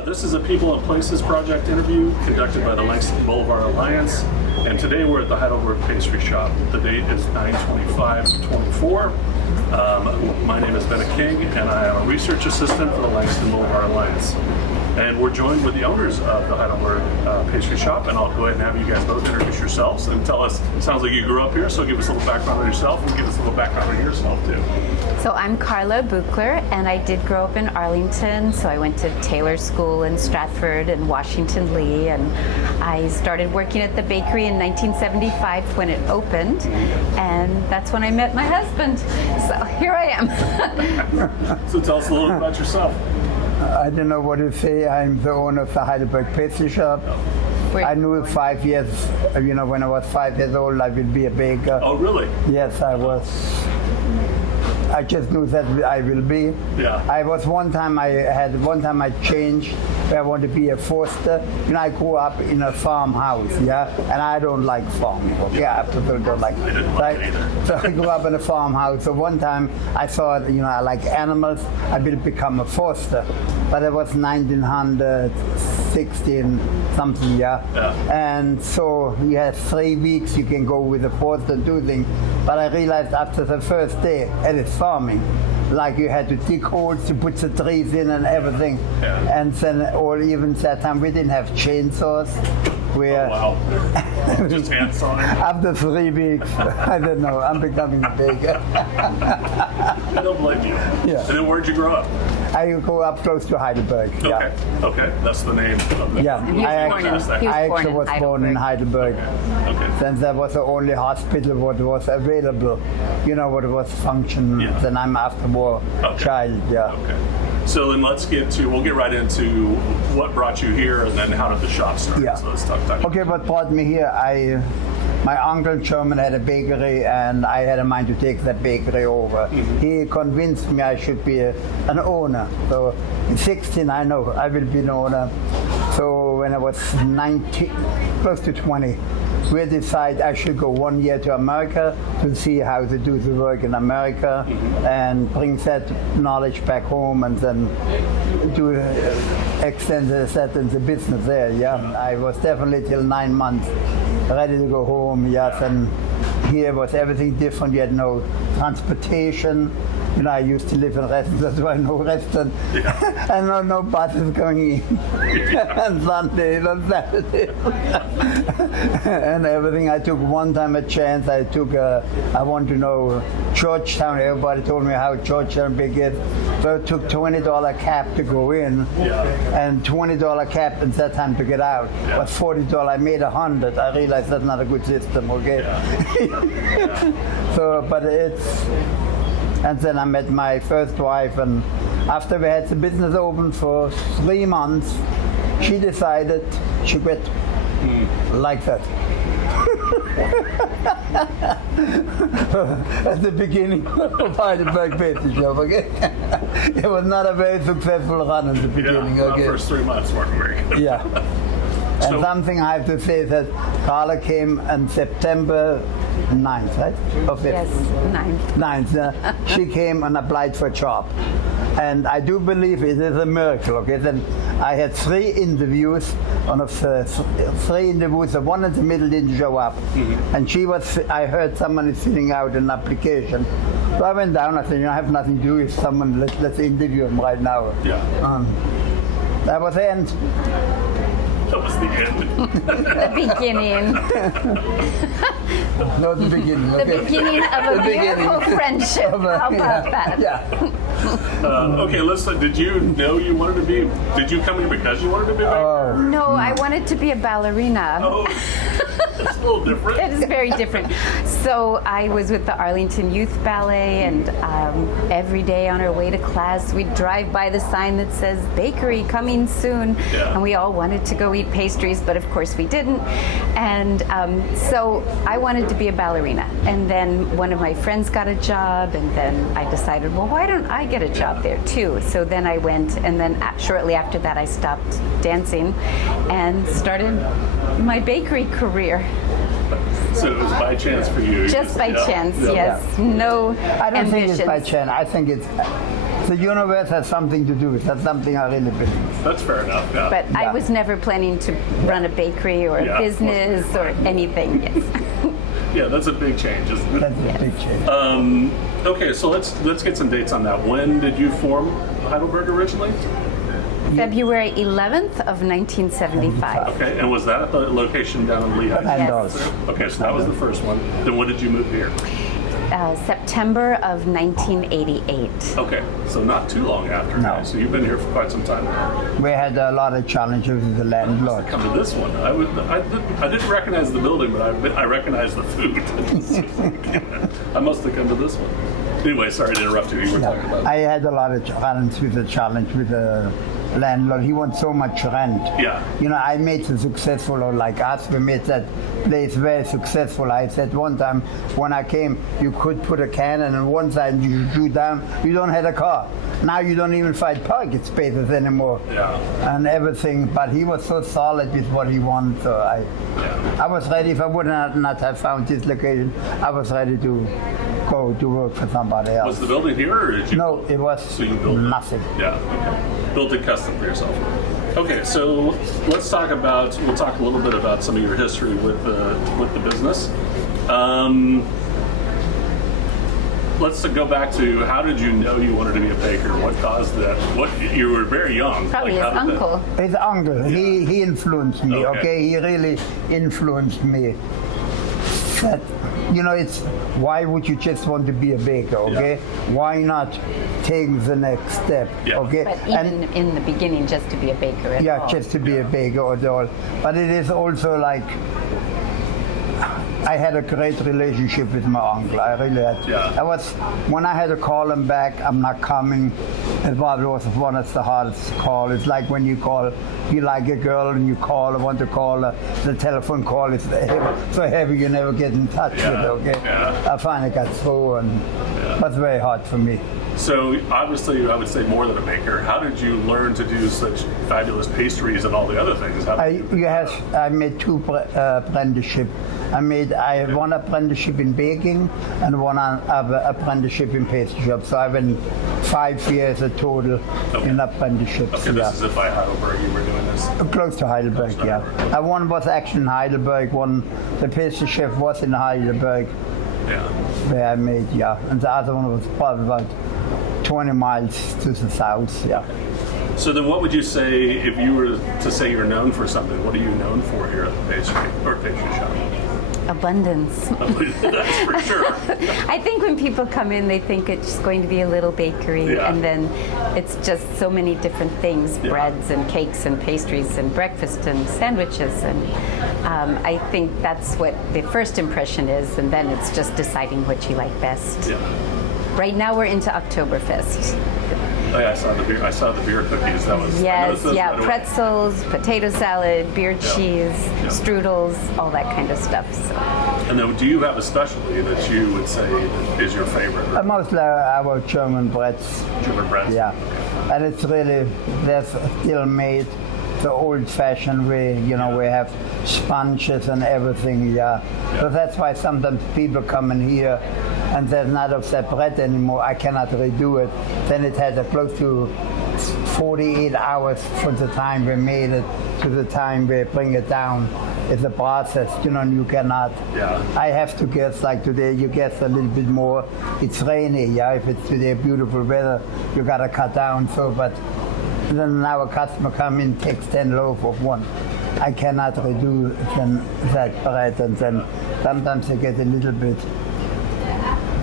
This is a People and Places project interview conducted by the Langston Boulevard Alliance, and today we're at the Heidelberg Pastry Shoppe. The date is 9/25/24. My name is Bennett King, and I am a research assistant for the Langston Boulevard Alliance. And we're joined with the owners of the Heidelberg Pastry Shoppe, and I'll go ahead and have you guys both introduce yourselves and tell us, sounds like you grew up here, so give us a little background on yourself and give us a little background on yourself too. So I'm Carla Büchler, and I did grow up in Arlington, so I went to Taylor School in Stratford and Washington Lee, and I started working at the bakery in 1975 when it opened, and that's when I met my husband. So here I am. So tell us a little bit about yourself. I don't know what to say. I'm the owner of the Heidelberg Pastry Shoppe. I knew 5 years, when I was 5 years old, I would be a baker. Oh, really? Yes, I was. I just knew that I will be. Yeah. One time I changed where I wanted to be a foster. I grew up in a farmhouse, and I don't like farming. I absolutely don't like it. So I grew up in a farmhouse. So one time I thought, I like animals, I will become a foster. But it was 1916 something, And so you have 3 weeks you can go with a foster and do things. But I realized after the first day, it is farming. Like you had to dig holes to put the trees in and everything. Yeah. And then, or even that time we didn't have chainsaws. Oh, wow. Just hand sawing? After 3 weeks, I don't know, I'm becoming a baker. I don't blame you. Yeah. And then where'd you grow up? I grew up close to Heidelberg. Okay, okay, that's the name of it. Yeah, I actually was born in Heidelberg. Okay. Then there was the only hospital what was available, what was functional. Yeah. Then I'm after war child, Okay. So then we'll get right into what brought you here and then how did the shop start. Yeah. So let's talk. Okay, what brought me here, my uncle German had a bakery and I had a mind to take that bakery over. Mm-hmm. He convinced me I should be an owner. So in 16 I know I will be an owner. So when I was 19, close to 20, we decided I should go 1 year to America to see how to do the work in America and bring that knowledge back home and then do extend that in the business there. I was definitely till 9 months ready to go home. And here was everything different. You had no transportation. I used to live in restaurants, so I know restaurant. Yeah. And no buses going in. On Sundays, on Saturdays. And everything. I took one time a chance. I want to know Georgetown. Everybody told me how Georgetown big is. So I took $20 cap to go in, and $20 cap in that time to get out. Yeah. But $40, I made $100. I realized that's not a good system, okay? Yeah. So, but it's... And then I met my first wife, and after we had the business open for 3 months, she decided she quit. Like that. At the beginning of Heidelberg Pastry Shoppe, okay? It was not a very successful run in the beginning, okay? The first 3 months weren't very good. Yeah. And something I have to say is that Carla came on September 9th, right? Yes, 9th. 9th. She came and applied for a job. And I do believe it is a miracle, okay? Then I had 3 interviews. One of the 3 interviews, the one in the middle didn't show up. Mm-hmm. And I heard someone is filling out an application. So I went down, I said, I have nothing to do with someone, let's interview him right now. Yeah. That was the end. That was the end. The beginning. No, the beginning. Okay. The beginning of a beautiful friendship. How about that? Yeah. Okay, listen, did you know you wanted to be, did you come here because you wanted to be a baker? No, I wanted to be a ballerina. Oh, it's a little different. It is very different. So I was with the Arlington Youth Ballet, and every day on our way to class, we'd drive by the sign that says bakery coming soon, and we all wanted to go eat pastries, but of course we didn't. And so I wanted to be a ballerina. And then one of my friends got a job, and then I decided, well, why don't I get a job there too? So then I went, and then shortly after that I stopped dancing and started my bakery career. So it was by chance for you? Just by chance, yes. No I don't ambitions. think it's by chance. I think it's the universe has something to do with it. That's something I really believe. That's fair enough. Yeah. But I was never planning to run a bakery or a business or anything. Yes. Yeah, that's a big change, isn't it? That's a big change. Okay, so let's get some dates on that. When did you form Heidelberg originally? February 11th of 1975. Okay, and was that at the location down in Lehigh? And Yes. Okay, so that was the first one. Then when did you move here? September of 1988. Okay, so not too long after. No. Okay, so you've been here for quite some time now. We had a lot of challenges with the landlord. Come to this one. I didn't recognize the building, but I recognized the food. I must have come to this one. Anyway, sorry to interrupt you. You were talking about. I had a lot of challenge with the landlord. He wants so much rent. Yeah. You know, I made it successful, or like us, we made that place very successful. I said one time when I came, you could put a cannon on one side and you shoot down, you don't have a car. Now you don't even find parking spaces anymore. Yeah. And everything, but he was so solid with what he wanted, so I was ready. If I would not have found this location, I was ready to go to work for somebody else. Was the building here, or did you? No, it was So you built it? nothing. Yeah. Okay. Built it custom for yourself. Okay, so let's talk about. We'll talk a little bit about some of your history with the business. Let's go back to how did you know you wanted to be a baker? What caused that? What you were very young. Probably Like, his how did that- uncle. His uncle, he influenced me, Okay. okay? He really influenced me. That, you know, it's, why would you just want to be a baker, okay? Why not take the next step, Yeah. okay? But even in the beginning, just to be a baker at Yeah, all. just to be a baker or all. But it is also like, I had a great relationship with my uncle. I really had. Yeah. When I had to call him back, I'm not coming. It was one of the hardest calls. It's like when you like a girl and you call, want to call her, the telephone call is so heavy you never get in touch with her, okay? Yeah. I finally got through, and it was very hard for me. So obviously, I would say more than a baker. How did you learn to do such fabulous pastries and all the other things? How did you- I made two apprenticeship. I had one apprenticeship in baking and one other apprenticeship in pastry shop. So I went 5 years a total in apprenticeships. Okay, this is it by Heidelberg. You were doing this. Close to Heidelberg, yeah. One was actually in Heidelberg. The pastry chef was in Heidelberg, Yeah. where I made, yeah. And the other one was probably about 20 miles to the south, yeah. So then, what would you say if you were to say you're known for something? What are you known for here at the pastry shop? Abundance. That's for sure. I think when people come in, they think it's going to be a little bakery, Yeah. and then it's just so many different things: Yeah. breads and cakes and pastries and breakfast and sandwiches. And I think that's what the first impression is, and then it's just deciding what you like best. Yeah. Right now, we're into Oktoberfest. Oh, yeah, I saw the beer cookies. That was I Yes, noticed those yeah, right away. pretzels, potato salad, beer cheese, strudels, all that kind of stuff. So. And then, do you have a specialty that you would say is your favorite? Mostly our German breads. German breads? Yeah, and it's really, they're still made the old-fashioned way, you know, we have sponges and everything, yeah. So that's why sometimes people come in here and there's not of that bread anymore, I cannot redo it. Then it had close to 48 hours from the time we made it to the time we bring it down. It's a process, you know, and you cannot. Yeah. I have to guess, like today, you guess a little bit more. It's rainy, yeah. If it's today beautiful weather, you gotta cut down. So, but then now a customer come in, takes 10 loaves of one. I cannot redo that bread, and then sometimes I get a little bit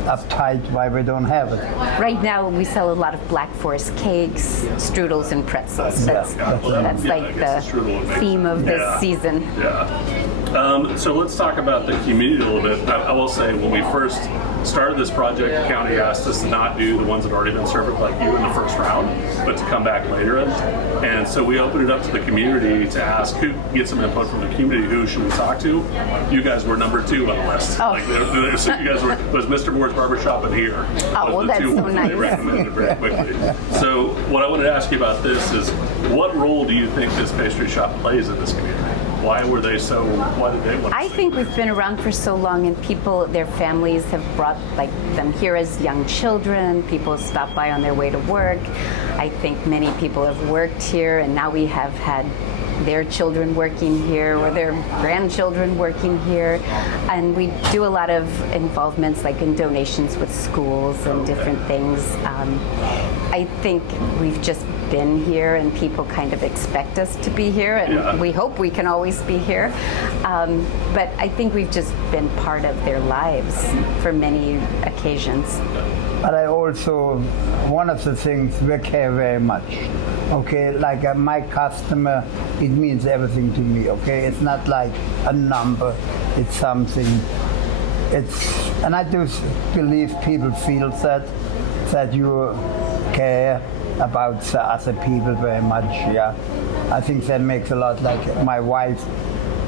uptight why we don't have it. Right now, we sell a lot of Black Forest cakes, strudels, and pretzels. That's like the theme of this season. Yeah. So let's talk about the community a little bit. I will say, when we first started this project, the county asked us to not do the ones that had already been served like you in the first round, but to come back later. And so we opened it up to the community to ask who get some input from the community. Who should we talk to? You guys were number 2 on the list. Oh. So you guys was Mr. Moore's Barbershop and here. Oh, well, the that's two so ones nice. They recommended very quickly. So what I wanted to ask you about this is, what role do you think this pastry shop plays in this community? Why were they so? Why did they want to I stay think here? we've been around for so long, and people, their families have brought them here as young children. People stop by on their way to work. I think many people have worked here, and now we have had their children working here or their grandchildren working here, and we do a lot of involvements like in donations with schools and different things. I think we've just been here and people kind of expect us to be here, and we hope we can always be here, but I think we've just been part of their lives for many occasions. But I also, one of the things we care very much. Okay, like my customer, it means everything to me. Okay, it's not like a number; it's something. And I do believe people feel that you care about the other people very much. Yeah, I think that makes a lot. Like my wife,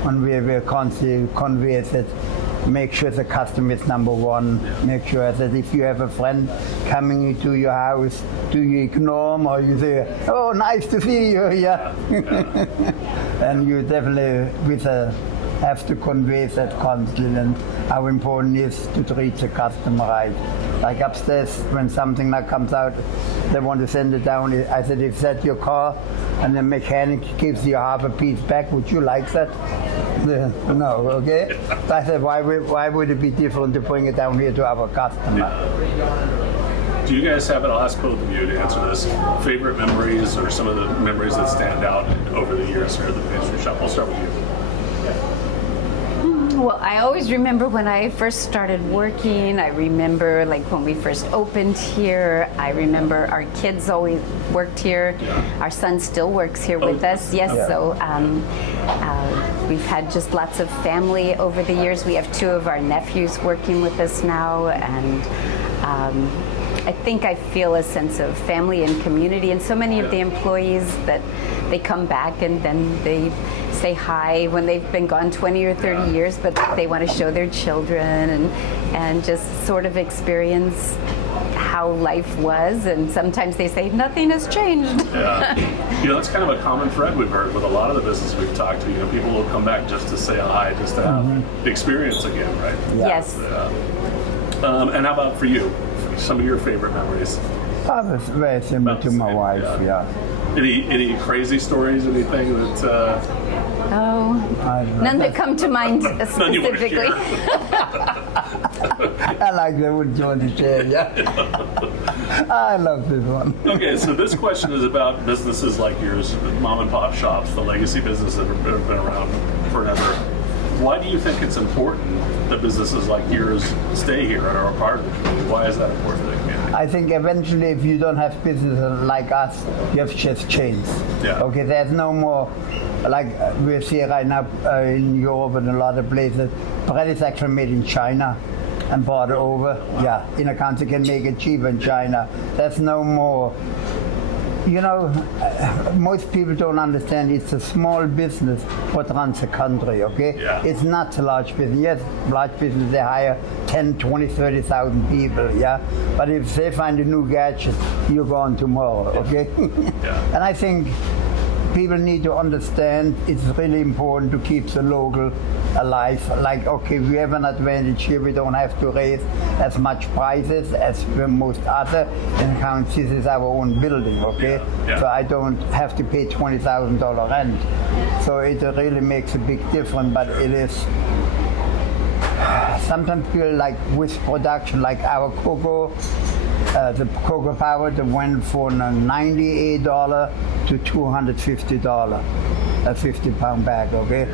when we were constantly convinced that. Make sure the customer is number one. Make sure that if you have a friend coming into your house, do you ignore them or you say, "Oh, nice to see you"? Yeah. And you definitely have to convey that constantly, and how important it is to treat the customer right. Like upstairs, when something like comes out, they want to send it down. I said, "If that's your car, and the mechanic gives you half a piece back, would you like that?" No, okay. So I said, why would it be different to bring it down here to our customer? Do you guys have, and I'll ask both of you to answer this, favorite memories or some of the memories that stand out over the years here at the pastry shop? I'll start with you. Well, I always remember when I first started working. I remember like when we first opened here. I remember our kids always worked here. Our son still works here with us. Yes, so we've had just lots of family over the years. We have 2 of our nephews working with us now, and I think I feel a sense of family and community. And so many of the employees that they come back and then they say hi when they've been gone 20 or 30 years, but they want to show their children and just sort of experience how life was. And sometimes they say nothing has changed. Yeah, that's kind of a common thread we've heard with a lot of the business we've talked to. People will come back just to say hi, just to have the experience again, right? Yeah. Yes. And how about for you? Some of your favorite memories? I was very similar to my wife. Yeah. Any crazy stories? Anything that? None that come to mind None you want to specifically. I like that with Johnny Shea, yeah. I love this one. Okay, so this question is about businesses like yours, mom and pop shops, the legacy businesses that have been around forever. Why do you think it's important that businesses like yours stay here and are a part of the community? Why is that important to the community? I think eventually if you don't have businesses like us, you have just chains. Yeah. Okay, there's no more, like we see right now in Europe and a lot of places, bread is actually made in China and brought over. Yeah, in a country can make it cheaper in China. There's no more. Most people don't understand it's a small business what runs the country, okay? Yeah. It's not a large business. Yes, large business, they hire 10, 20, 30,000 people, yeah? But if they find a new gadget, you're gone tomorrow, okay? Yeah. And I think people need to understand it's really important to keep the local alive. Like, okay, we have an advantage here. We don't have to raise as much prices as most other accounts. This is our own building, okay? Yeah. So I don't have to pay $20,000 rent. So it really makes a big difference, but it is sometimes feel like with production, like our cocoa, the cocoa powder that went from $98 to $250, a 50-pound bag, okay?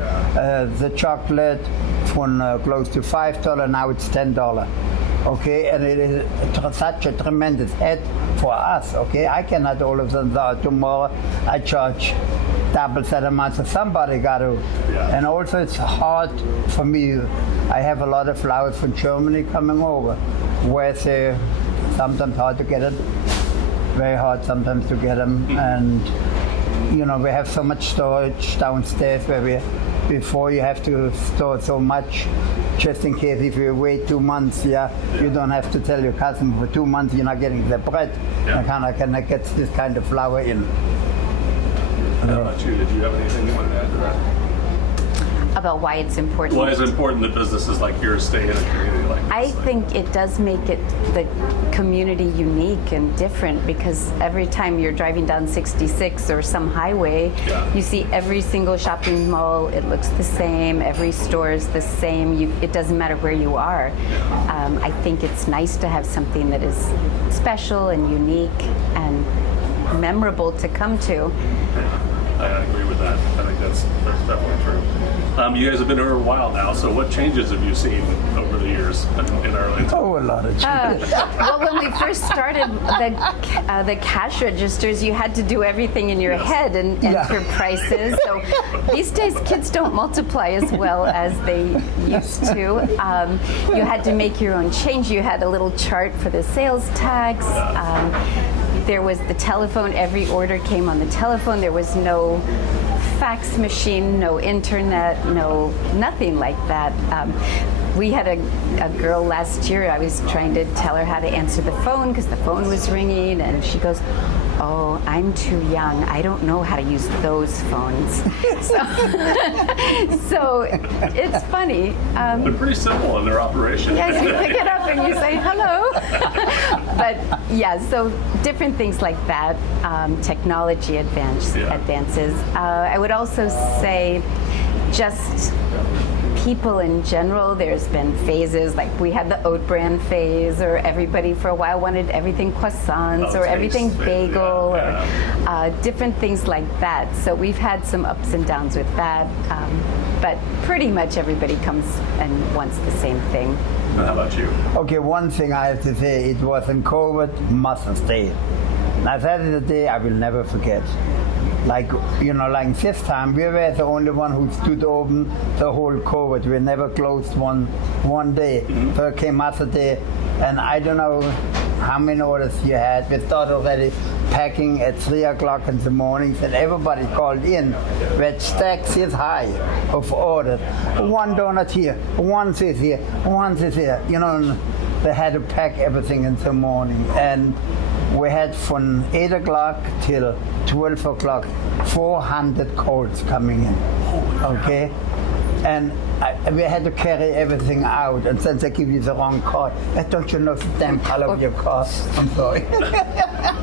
The chocolate from close to $5, now it's $10. Okay, and it is such a tremendous hit for us, okay? I cannot all of a sudden tomorrow I charge double that amount, so somebody got to. Yeah. And also it's hard for me. I have a lot of flowers from Germany coming over, where it's sometimes hard to get it, very hard sometimes to get them. And we have so much storage downstairs where before you have to store so much just in case if you wait 2 months, you don't have to tell your cousin for 2 months you're not getting the bread. Yeah. I cannot get this kind of flour in. How about you? Did you have anything you wanted to add to that? about why it's important. Why is it important that businesses like yours stay in a community like this? I think it does make the community unique and different, because every time you're driving down 66 or some highway, you see every single shopping mall, it looks the same, every store is the same, it doesn't matter where you are. I think it's nice to have something that is special and unique and memorable to come to. I agree with that. I think that's definitely true. You guys have been here a while now, so what changes have you seen over the years in Arlington? Oh, a lot of changes. Well, when we first started the cash registers, you had to do everything in your head and enter prices. So these days, kids don't multiply as well as they used to. You had to make your own change. You had a little chart for the sales tax. There was the telephone. Every order came on the telephone. There was no fax machine, no internet, nothing like that. We had a girl last year, I was trying to tell her how to answer the phone because the phone was ringing, and she goes, "Oh, I'm too young. I don't know how to use those phones." So it's funny. They're pretty simple in their operation. Yes, you pick it up and you say hello. But yeah, so different things like that, technology advances. I would also say just people in general. There's been phases, like we had the oat bran phase, or everybody for a while wanted everything croissants or everything bagel, or different things like that. So we've had some ups and downs with that, but pretty much everybody comes and wants the same thing. How about you? Okay, one thing I have to say, it was in COVID, Mother's Day. Now that is a day I will never forget. Like this time, we were the only one who stood open the whole COVID. We never closed one day. So it came Mother's Day, and I don't know how many orders you had. We started already packing at 3 o'clock in the morning, and everybody called in with stacks this high of orders. One donut here, one this here, one this here. And they had to pack everything in the morning. And we had from 8 o'clock till 12 o'clock, 400 calls coming in, okay? And we had to carry everything out, and since they give you the wrong card, don't you know the damn color of your car? I'm sorry.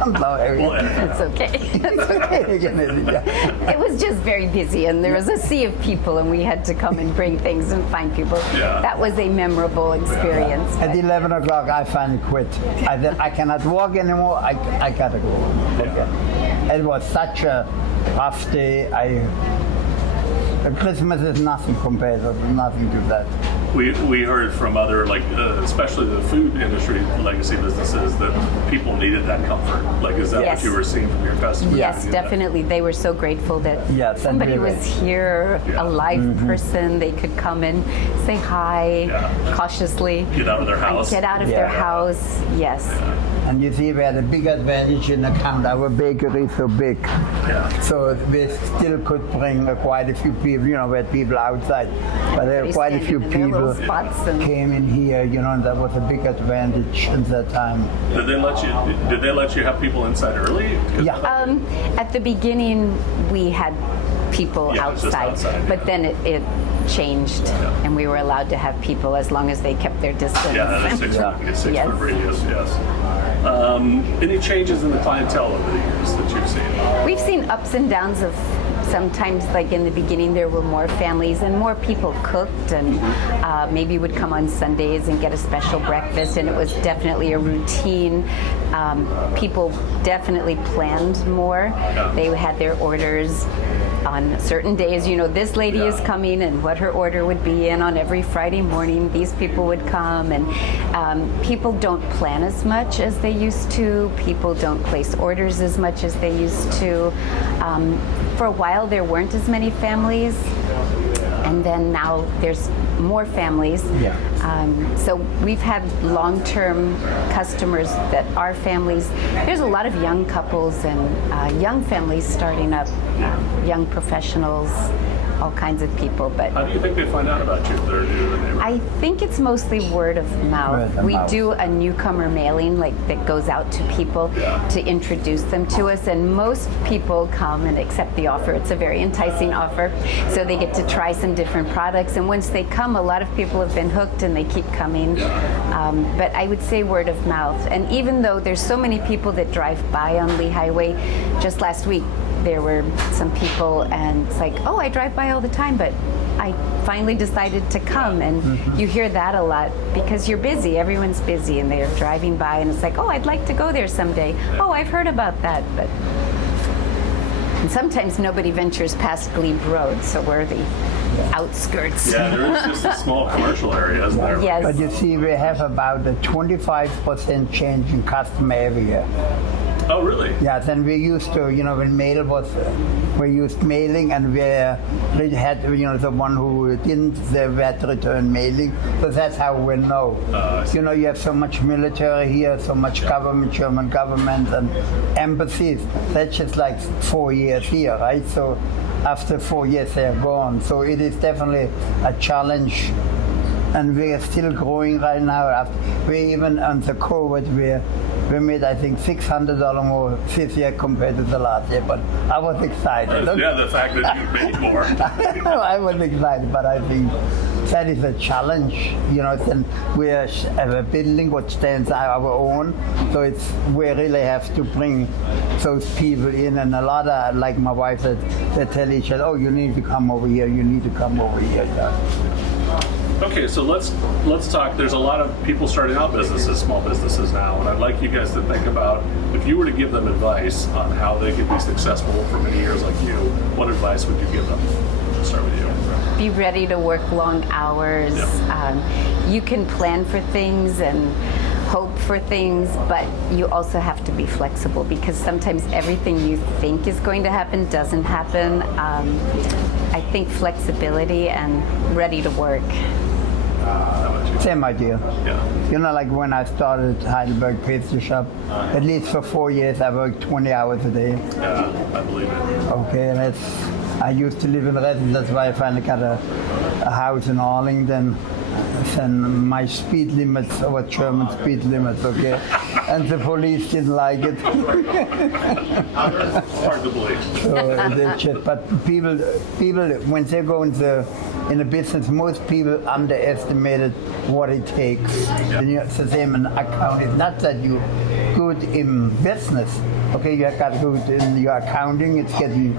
I'm sorry. It's okay. It's okay. It was just very busy, and there was a sea of people, and we had to come and bring things and find people. That was a memorable experience. At 11 o'clock, I finally quit. I said, I cannot walk anymore. I gotta go. Okay. It was such a rough day. Christmas is nothing compared to nothing to that. We heard from other, especially the food industry legacy businesses, that people needed that comfort. Is that what you were seeing from your customers? Yes, definitely. They were so grateful that somebody was here, a live person. They could come and say hi cautiously. Get out of their house. Get out of their house, yes. And you see, we had a big advantage in account. Our bakery is so big. So we still could bring quite a few people, we had people outside. But there were quite a few people came in here, and that was a big advantage in that time. Did they let you have people inside early? At the beginning, we had people outside, but then it changed, and we were allowed to have people as long as they kept their distance. That's 6 foot radius, yes. Any changes in the clientele over the years that you've seen? We've seen ups and downs of sometimes, like in the beginning, there were more families and more people cooked, and maybe would come on Sundays and get a special breakfast, and it was definitely a routine. People definitely planned more. They had their orders on certain days. This lady is coming, and what her order would be, and on every Friday morning these people would come, and people don't plan as much as they used to. People don't place orders as much as they used to. For a while there weren't as many families, and then now there's more families. Yeah. So we've had long-term customers that are families. There's a lot of young couples and young families starting up, young professionals, all kinds of people. But How do you think they find out about you if they're new to the neighborhood? I think it's mostly word of mouth. Word of We mouth. do a newcomer mailing that goes out to people to introduce them to us, and most people come and accept the offer. It's a very enticing offer, so they get to try some different products, and once they come, a lot of people have been hooked and they keep coming. But I would say word of mouth. And even though there's so many people that drive by on Lee Highway, just last week there were some people, and it's like, oh, I drive by all the time, but I finally decided to come. And you hear that a lot because you're busy. Everyone's busy, and they're driving by, and it's like, oh, I'd like to go there someday. Oh, I've heard about that. But and sometimes nobody ventures past Glebe Road, so we're the outskirts. Yeah, there is just a small commercial area, isn't there? Yes. But you see, we have about a 25% change in customer every year. Oh, really? Yeah, then we used to, when mail was, we used mailing, and we had, the one who didn't, they had to return mailing. So that's how we know. You have so much military here, so much government, German government, and embassies. That's just like 4 years here, right? So after 4 years, they're gone. So it is definitely a challenge. And we are still growing right now. We even on the COVID, we made, I think, $600 more this year compared to the last year. But I was excited. Yeah, the fact that you made more. I was excited, but I think that is a challenge. Then we have a building which stands our own, so we really have to bring those people in. And a lot of, like my wife said, they tell each other, oh, you need to come over here, you need to come over here. Okay, so let's talk. There's a lot of people starting out businesses, small businesses now, and I'd like you guys to think about, if you were to give them advice on how they could be successful for many years like you, what advice would you give them? Let's start with you. Be ready to work long hours. Yep. You can plan for things and hope for things, but you also have to be flexible, because sometimes everything you think is going to happen doesn't happen. I think flexibility and ready to work. How about you? Same idea. Yeah. Like when I started Heidelberg Pastry Shoppe, at least for 4 years, I worked 20 hours a day. Yeah, I believe it. Okay, and I used to live in Redden, that's why I finally got a house in Arlington. And my speed limits were German speed limits, okay? And the police didn't like it. Hard to believe. So but people, when they go in a business, most people underestimated what it takes. Yeah. And it's the same in accounting. It's not that you're good in business. Okay, you got good in your accounting. It's getting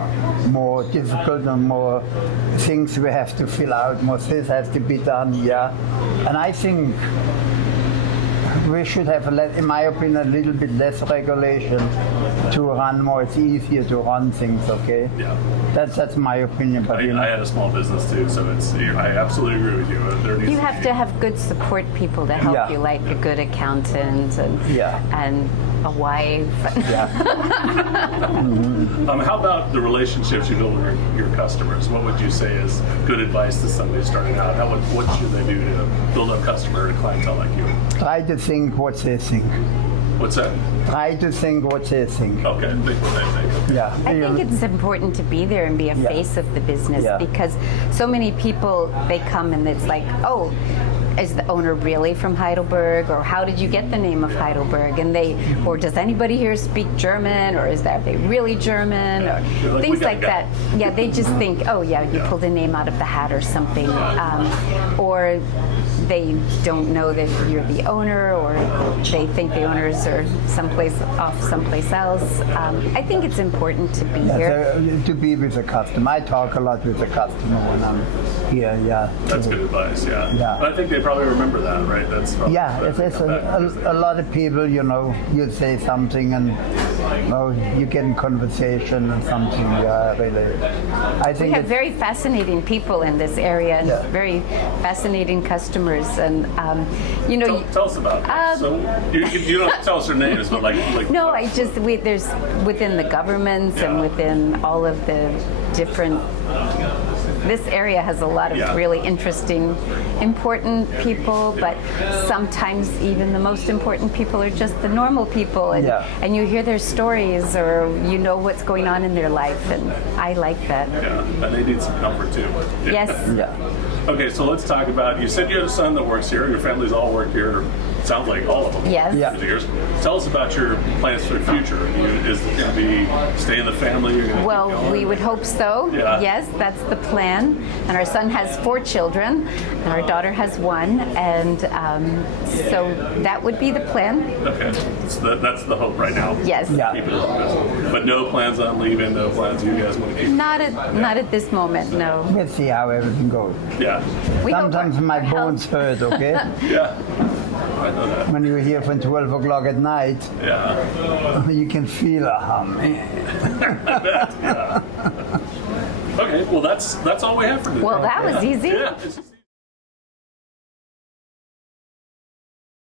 more difficult and more things we have to fill out. More things has to be done. Yeah, and I think we should have, in my opinion, a little bit less regulation to run more. It's easier to run things. Okay. Yeah. That's my opinion. But I had a small business too, so I absolutely agree with you. There needs You to have be- to have good support people to help Yeah. you, like a good accountant and a wife. Yeah. How about the relationships you build with your customers? What would you say is good advice to somebody starting out? What should they do to build up customer and clientele like you? Try to think what they think. What's that? Try to think what they think. Okay, think what they think. Okay. Yeah. I think it's important to be there and be a Yeah. face of the business, Yeah. because so many people, they come and it's like, oh, is the owner really from Heidelberg, or how did you get the name of Heidelberg? And or does anybody here speak German, or are they really German, or You're like, things "We got like a guy." that. Yeah, they just think, oh yeah, you pulled a name out of the hat or something, or they don't know that you're the owner, or they think the owners are someplace else. I think it's important to be here. To be with the customer. I talk a lot with the customer when I'm here. Yeah. That's good advice, yeah. Yeah. I think they probably remember that, right? That's probably Yeah, it's a lot of people, you say something and you get in conversation and something, really. I We think have very fascinating people in this area, and Yeah. very fascinating customers, and Tell us about that. So you don't have to tell us their names, but like No, there's within the governments and within all of the different this area has a lot of really interesting, important people, but sometimes even the most important people are just the normal people, and you hear their stories or you know what's going on in their life, and I like that. Yeah, and they need some comfort too. Yes. Okay, so let's talk about, you said you have a son that works here, your family's all work here, sounds like all of them. Yes. Yeah. Years. Tell us about your plans for the future. Is it going to be stay in the family? You're gonna Well, keep going? we would hope so. Yeah. Yes, that's the plan. And our son has 4 children, and our daughter has 1, and so that would be the plan. Okay, so that's the hope right now. Yes. Yeah. Keep it organized. But no plans on leaving, no plans you guys want to keep. Not at this moment, no. Let's see how everything goes. Yeah. We hope Sometimes our my health- bones hurt, okay? Yeah. I know that. When you're here from 12 o'clock at night, Yeah. you can feel a hum. I bet. Yeah. Okay, well that's all we have for today. Well, that was easy. Yeah.